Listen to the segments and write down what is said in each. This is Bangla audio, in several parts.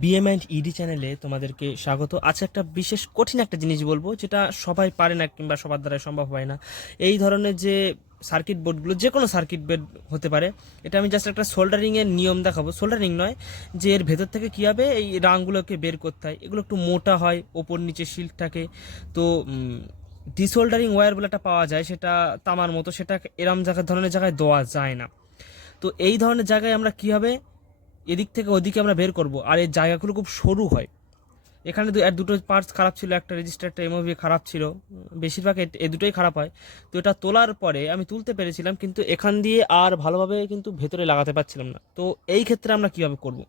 বিএম অ্যান্ড ইডি চ্যানেলে তোমাদেরকে স্বাগত। আজকে একটা বিশেষ কঠিন একটা জিনিস বলব, যেটা সবাই পারে না কিংবা সবার দ্বারা সম্ভব হয় না। এই ধরনের যে সার্কিট বোর্ডগুলো যে কোনো সার্কিট বোর্ড হতে পারে, এটা আমি জাস্ট একটা সোল্ডারিংয়ের নিয়ম দেখাবো। সোল্ডারিং নয়, যে এর ভেতর থেকে কী হবে, এই রাংগুলোকে বের করতে হয়। এগুলো একটু মোটা হয়, ওপর নিচে শিল্ড থাকে। তো ডিসোল্ডারিং ওয়্যার বলে একটা পাওয়া যায়, সেটা তামার মতো, সেটা এরম জায়গা ধরনের জায়গায় দেওয়া যায় না। তো এই ধরনের জায়গায় আমরা কী হবে এদিক থেকে ওদিকে আমরা বের করব। আর এই জায়গাগুলো খুব সরু হয়। এখানে আর দুটো পার্টস খারাপ ছিল, একটা রেজিস্টার একটা এমওভি খারাপ ছিল। বেশিরভাগ এ- দুটোই খারাপ হয়। তো এটা তোলার পরে আমি তুলতে পেরেছিলাম, কিন্তু এখান দিয়ে আর ভালোভাবে কিন্তু ভেতরে লাগাতে পারছিলাম না। তো এই ক্ষেত্রে আমরা কীভাবে করব?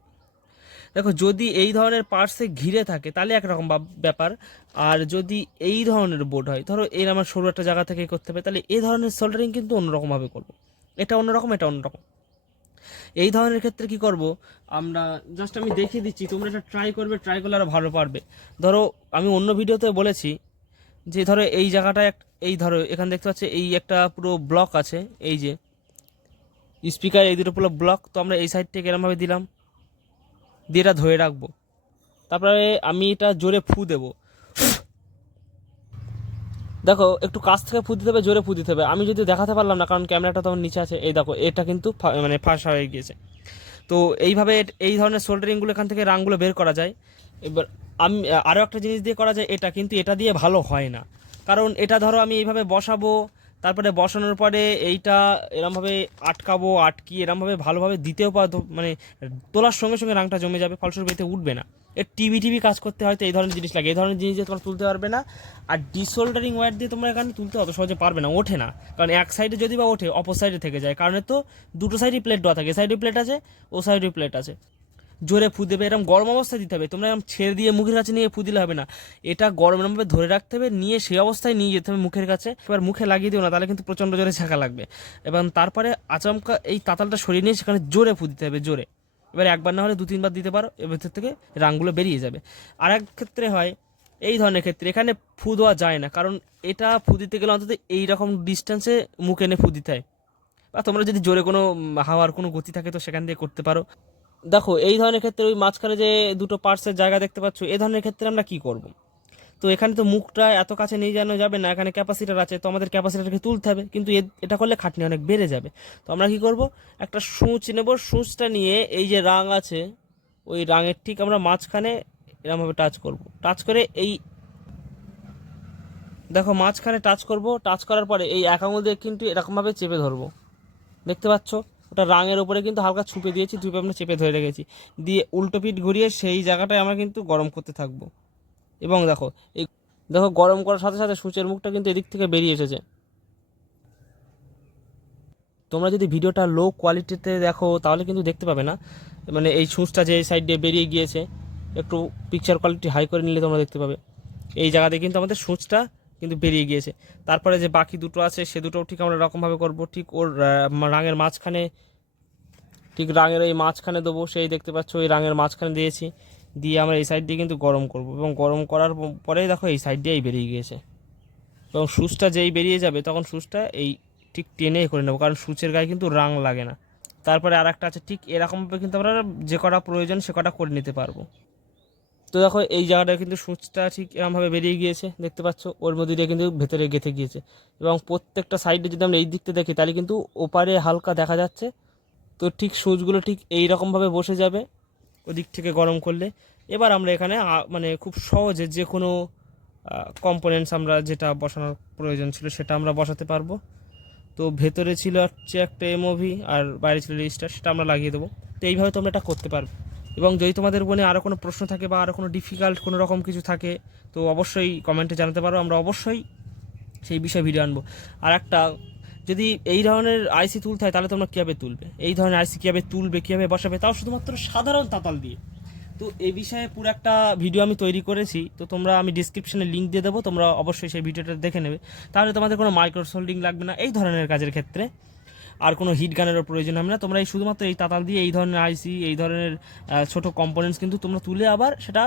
দেখো, যদি এই ধরনের পার্টসে ঘিরে থাকে, তাহলে একরকম ব্যাপার। আর যদি এই ধরনের বোর্ড হয়, ধরো এর আমার সরু একটা জায়গা থেকে করতে হবে, তাহলে এই ধরনের সোল্ডারিং কিন্তু অন্যরকমভাবে করব। এটা অন্যরকম এটা অন্যরকম। এই ধরনের ক্ষেত্রে কি করব? আমরা জাস্ট আমি দেখিয়ে দিচ্ছি, তোমরা এটা ট্রাই করবে ট্রাই করলে আরও ভালো পারবে। ধরো, আমি অন্য ভিডিওতে বলেছি যে ধরো এই জায়গাটায় এই ধরো, এখানে দেখতে পাচ্ছি এই একটা পুরো ব্লক আছে, এই যে। স্পিকার এই দুটো পুরো ব্লক তো আমরা এই সাইড থেকে এরমভাবে দিলাম। দিয়ে এটা ধরে রাখব। তারপরে আমি এটা জোরে ফু দেবো। দেখো, একটু কাছ থেকে ফুঁ দিতে হবে, জোরে ফুঁ দিতে হবে। আমি যদি দেখাতে পারলাম না, কারণ ক্যামেরাটা তখন নিচে আছে, এই দেখো, এটা কিন্তু মানে ফাঁস হয়ে গিয়েছে। তো এইভাবে এই ধরনের সোল্ডারিংগুলো এখান থেকে রাংগুলো বের করা যায়। এবার আমি, আরও একটা জিনিস দিয়ে করা যায়, এটা কিন্তু এটা দিয়ে ভালো হয় না। কারণ এটা ধরো আমি এইভাবে বসাবো তারপরে বসানোর পরে এইটা এরমভাবে আটকাবো আটকি এরমভাবে ভালোভাবে দিতেও পারতো মানে তোলার সঙ্গে সঙ্গে রাংটা জমে যাবে, ফলস্বরূপ এতে উঠবে না। এর টিভি টিভি কাজ করতে হয়তো এই ধরনের জিনিস লাগে। এই ধরনের জিনিস দিয়ে তোমরা তুলতে পারবে না। আর ডিসোল্ডারিং ওয়্যার দিয়ে তোমরা এখানে তুলতে অত সহজে পারবে না, ওঠে না। কারণ এক সাইডে যদি বা ওঠে অপর সাইডে থেকে যায়। কারণ তো দুটো সাইডই প্লেট দেওয়া থাকে। সাইডে প্লেট আছে, ও সাইডে প্লেট আছে। জোরে ফু দেবে এরকম গরম অবস্থায় দিতে হবে। তোমরা এরকম ছেড়ে দিয়ে মুখের কাছে নিয়ে ফু দিলে হবে না। এটা গরম গরমভাবে ধরে রাখতে হবে, নিয়ে সেই অবস্থায় নিয়ে যেতে হবে মুখের কাছে। এবার মুখে লাগিয়ে দিও না, তাহলে কিন্তু প্রচণ্ড জোরে ছাঁকা লাগবে। এবং তারপরে আচমকা এই তাতালটা সরিয়ে নিয়ে সেখানে জোরে ফু দিতে হবে, জোরে। এবার একবার না হলে দু তিনবার দিতে পারো এর ভেতর থেকে রাংগুলো বেরিয়ে যাবে। আর এক ক্ষেত্রে হয়, এই ধরনের ক্ষেত্রে, এখানে ফু দেওয়া যায় না। কারণ এটা ফু দিতে গেলে অন্তত এই রকম ডিস্টেন্সে মুখ এনে ফু দিতে হয়। বা তোমরা যদি জোরে কোনো হাওয়ার কোনো গতি থাকে, তো সেখান দিয়ে করতে পারো। দেখো, এই ধরনের ক্ষেত্রে ওই মাঝখানে যে দুটো পার্টসের জায়গা দেখতে পাচ্ছ এই ধরনের ক্ষেত্রে আমরা কি করব? তো এখানে তো মুখটা এত কাছে নিয়ে যাওয়া যাবে না, এখানে ক্যাপাসিটার আছে, তো আমাদের ক্যাপাসিটারকে তুলতে হবে, কিন্তু এ- এটা করলে খাটনি অনেক বেড়ে যাবে। তো আমরা কি করব? একটা সূচ নেব, সূচটা নিয়ে এই যে রাং আছে, ওই রাঙের ঠিক আমরা মাঝখানে এরমভাবে টাচ করব। টাচ করে এই, দেখো মাঝখানে টাচ করব টাচ করার পরে এই এক দিয়ে কিন্তু এরকমভাবে চেপে ধরবো। দেখতে পাচ্ছ? ওটা রাঙের উপরে কিন্তু হালকা ছুপে দিয়েছি ধুপে আমরা চেপে ধরে রেখেছি। দিয়ে উল্টো পিঠ ঘুরিয়ে সেই জায়গাটায় আমরা কিন্তু গরম করতে থাকব। এবং দেখো, এই দেখো গরম করার সাথে সাথে সূচের মুখটা কিন্তু এদিক থেকে বেরিয়ে এসেছে। তোমরা যদি ভিডিওটা লো কোয়ালিটিতে দেখো, তাহলে কিন্তু দেখতে পাবে না। মানে এই সূচটা যে সাইড দিয়ে বেরিয়ে গিয়েছে, একটু পিকচার কোয়ালিটি হাই করে নিলে তোমরা দেখতে পাবে। এই জায়গাতে কিন্তু আমাদের সূচটা কিন্তু বেরিয়ে গিয়েছে। তারপরে যে বাকি দুটো আছে, সে দুটোও ঠিক আমরা এরকমভাবে করব। ঠিক ওর রাঙের মাঝখানে, ঠিক রাঙের এই মাঝখানে দেবো। সেই দেখতে পাচ্ছ ওই রাঙের মাঝখানে দিয়েছি। দিয়ে আমরা এই সাইড দিয়ে কিন্তু গরম করব এবং গরম করার পরেই দেখো এই সাইড দিয়েই বেরিয়ে গিয়েছে। এবং সুচটা যেই বেরিয়ে যাবে, তখন সুচটা এই ঠিক টেনে করে নেব। কারণ সুচের গায়ে কিন্তু রাং লাগে না। তারপরে আর একটা আছে, ঠিক এরকমভাবে কিন্তু আমরা যে কটা প্রয়োজন সে কটা করে নিতে পারব। তো দেখো, এই জায়গাটা কিন্তু সুচটা ঠিক এরকমভাবে বেরিয়ে গিয়েছে। দেখতে পাচ্ছ, ওর মধ্যে দিয়ে কিন্তু ভেতরে গেঁথে গিয়েছে। এবং প্রত্যেকটা সাইডে যদি আমরা এই দিকটা দেখি, তাহলে কিন্তু ওপারে হালকা দেখা যাচ্ছে। তো ঠিক সুচগুলো ঠিক এই রকমভাবে বসে যাবে ওদিক থেকে গরম করলে। এবার আমরা এখানে মানে খুব সহজে যে কোনো কম্পোনেন্টস আমরা যেটা বসানোর প্রয়োজন ছিল সেটা আমরা বসাতে পারব। তো ভেতরে ছিল হচ্ছে একটা এমওভি আর বাইরে ছিল রেজিস্টার সেটা আমরা লাগিয়ে দেবো। তো এইভাবে তোমরা এটা করতে পারবে। এবং যদি তোমাদের মনে আরও কোনো প্রশ্ন থাকে বা আরও কোনো ডিফিকাল্ট কোনো রকম কিছু থাকে, তো অবশ্যই কমেন্টে জানাতে পারো, আমরা অবশ্যই সেই বিষয়ে ভিডিও আনব। আর একটা, যদি এই ধরনের আইসি তুলতে হয়, তাহলে তোমরা কীভাবে তুলবে? এই ধরনের আইসি কীভাবে তুলবে, কীভাবে বসাবে? তাও শুধুমাত্র সাধারণ তাতাল দিয়ে। তো এই বিষয়ে পুরো একটা ভিডিও আমি তৈরি করেছি, তো তোমরা আমি ডিসক্রিপশনে লিঙ্ক দিয়ে দেবো, তোমরা অবশ্যই সেই ভিডিওটা দেখে নেবে। তাহলে তোমাদের কোনো মাইক্রো সোল্ডিং লাগবে না, এই ধরনের কাজের ক্ষেত্রে। আর কোনো হিট গানেরও প্রয়োজন হবে না। তোমরা এই শুধুমাত্র এই তাতাল দিয়ে এই ধরনের আইসি, এই ধরনের ছোট কম্পোনেন্টস কিন্তু তোমরা তুলে আবার সেটা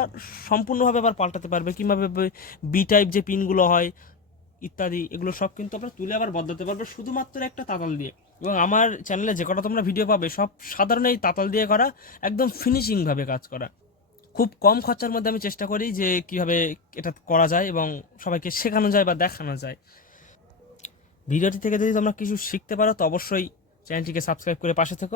সম্পূর্ণভাবে আবার পাল্টাতে পারবে। কিংবা বি টাইপ যে পিনগুলো হয় ইত্যাদি, এগুলো সব কিন্তু আমরা তুলে আবার বদলাতে পারবে শুধুমাত্র একটা তাতাল দিয়ে। এবং আমার চ্যানেলে যে কটা তোমরা ভিডিও পাবে, সব সাধারণ এই তাতাল দিয়ে করা, একদম ফিনিশিংভাবে কাজ করা। খুব কম খরচার মধ্যে আমি চেষ্টা করি যে কীভাবে এটা করা যায় এবং সবাইকে শেখানো যায় বা দেখানো যায়। ভিডিওটি থেকে যদি তোমরা কিছু শিখতে পারো তো অবশ্যই চ্যানেলটিকে সাবস্ক্রাইব করে পাশে থেকো।